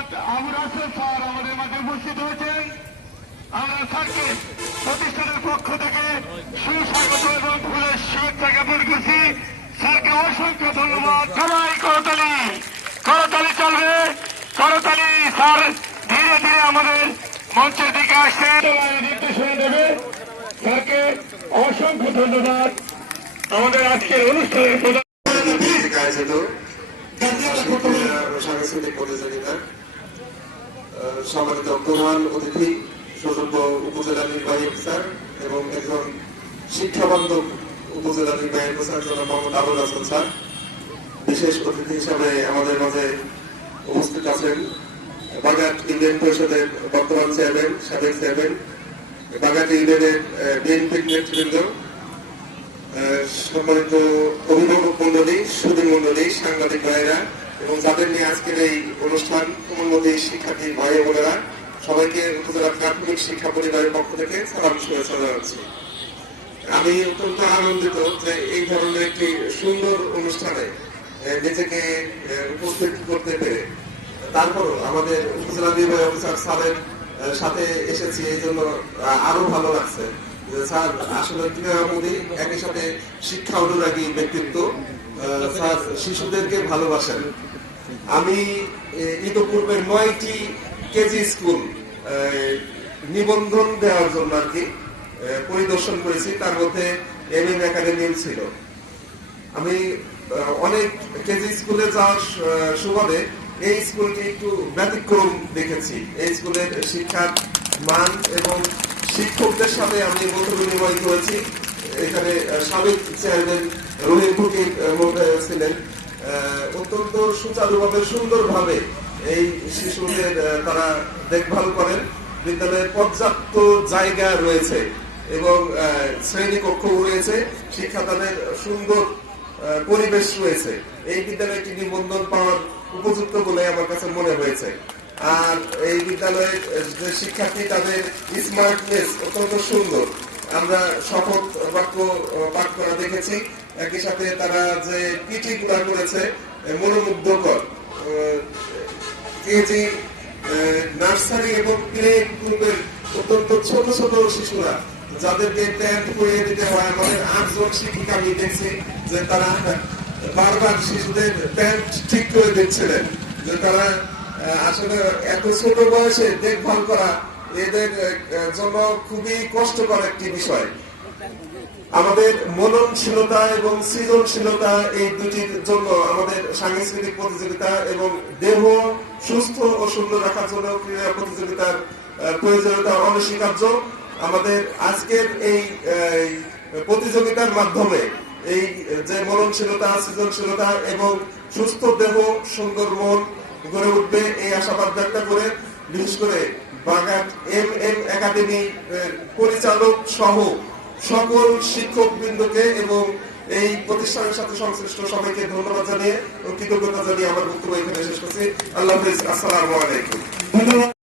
Mohammad Abu Rasel sir আমাদের মাঝে উপস্থিত হয়েছেন। আমরা স্যারকে প্রতিষ্ঠানের পক্ষ থেকে সুস্বাগত এবং ফুলের শুভেচ্ছা জ্ঞাপন করছি। স্যারকে অসংখ্য ধন্যবাদ। সবাই করতালি, করতালি চলবে, করতালি। স্যার ধীরে ধীরে আমাদের মঞ্চের দিকে আসছে, নির্দেশনা দেবে। স্যারকে অসংখ্য ধন্যবাদ। আমাদের আজকের অনুষ্ঠানের প্রধান সাংস্কৃতিক প্রতিযোগিতা সম্মানিত প্রধান অতিথি সুযোগ্য উপজেলা নির্বাহী অফিসার এবং একজন শিক্ষাবান্ধব উপজেলা নির্বাহী অফিসার জনাব মোহাম্মদ আবুল হাসান স্যার, বিশেষ অতিথি হিসাবে আমাদের মাঝে উপস্থিত আছেন বাগেরহাট ইউনিয়ন পরিষদের বর্তমান চেয়ারম্যান, সাবেক চেয়ারম্যান, বাগেরহাট ইউনিয়নের বিএনপির নেতৃবৃন্দ, সম্মানিত অভিভাবক মন্ডলী, সুধী মন্ডলী, সাংবাদিক ভাইয়েরা এবং যাদের নিয়ে আজকের এই অনুষ্ঠান, কোমলমতি শিক্ষার্থী ভাই বোনেরা, সবাইকে উপজেলা প্রাথমিক শিক্ষা পরিবারের পক্ষ থেকে সালাম শুভেচ্ছা জানাচ্ছি। আমি অত্যন্ত আনন্দিত যে এই ধরনের একটি সুন্দর অনুষ্ঠানে নিজেকে উপস্থিত করতে পেরে। তারপরও আমাদের উপজেলা নির্বাহী অফিসার স্যারের সাথে এসেছি, এই জন্য আরো ভালো লাগছে। স্যার আসলে মোদী একই সাথে শিক্ষা অনুরাগী ব্যক্তিত্ব। স্যার শিশুদেরকে ভালোবাসেন। আমি ইতিপূর্বে 9টি কেজি স্কুল নিবন্ধন দেওয়ার জন্য আর কি পরিদর্শন করেছি, তার মধ্যে এমএম একাডেমি ছিল। আমি অনেক কেজি স্কুলে যাওয়ার সুবাদে এই স্কুলটি একটু ব্যতিক্রম দেখেছি। এই স্কুলের শিক্ষার মান এবং শিক্ষকদের সাথে আমি মত বিনিময় করেছি। এখানে সাবেক চেয়ারম্যান রহিম ফকির ছিলেন। অত্যন্ত সুচারুভাবে, সুন্দরভাবে এই শিশুদের তারা দেখভাল করেন। বিদ্যালয়ে পর্যাপ্ত জায়গা রয়েছে এবং শ্রেণীকক্ষ রয়েছে, শিক্ষাদানের সুন্দর পরিবেশ রয়েছে। এই বিদ্যালয়টি নিবন্ধন পাওয়ার উপযুক্ত বলে আমার কাছে মনে হয়েছে। আর এই বিদ্যালয়ের যে শিক্ষার্থী, তাদের স্মার্টনেস অত্যন্ত সুন্দর। আমরা শপথ বাক্য পাঠ করা দেখেছি। একই সাথে তারা যে পিটি গুলা করেছে মনোমুগ্ধকর। কেজি, নার্সারি এবং প্লে গ্রুপের অত্যন্ত ছোট ছোট শিশুরা, যাদেরকে প্যান্ট পরিয়ে দিতে হয়, আমাদের 8 জন শিক্ষিকা আমি দেখছি যে তারা বারবার শিশুদের প্যান্ট ঠিক করে দিচ্ছিলেন। যে তারা আসলে এত ছোট বয়সে দেখভাল করা এদের জন্য খুবই কষ্টকর একটি বিষয়। আমাদের মননশীলতা এবং সৃজনশীলতা, এই দুটির জন্য আমাদের সাংস্কৃতিক প্রতিযোগিতা এবং দেহ সুস্থ ও সুন্দর রাখার জন্য ক্রীড়া প্রতিযোগিতার প্রয়োজনীয়তা অনস্বীকার্য। আমাদের আজকের এই প্রতিযোগিতার মাধ্যমে এই যে মননশীলতা, সৃজনশীলতা এবং সুস্থ দেহ, সুন্দর মন গড়ে উঠবে, এই আশাবাদ ব্যক্ত করে বিশেষ করে বাগেরহাট এমএম একাডেমি পরিচালক সহ সকল শিক্ষক বৃন্দকে এবং এই প্রতিষ্ঠানের সাথে সংশ্লিষ্ট সবাইকে ধন্যবাদ জানিয়ে ও কৃতজ্ঞতা জানিয়ে আমার বক্তব্য এখানে শেষ করছি। আল্লাহ হাফেজ। আসসালামু আলাইকুম। ধন্যবাদ।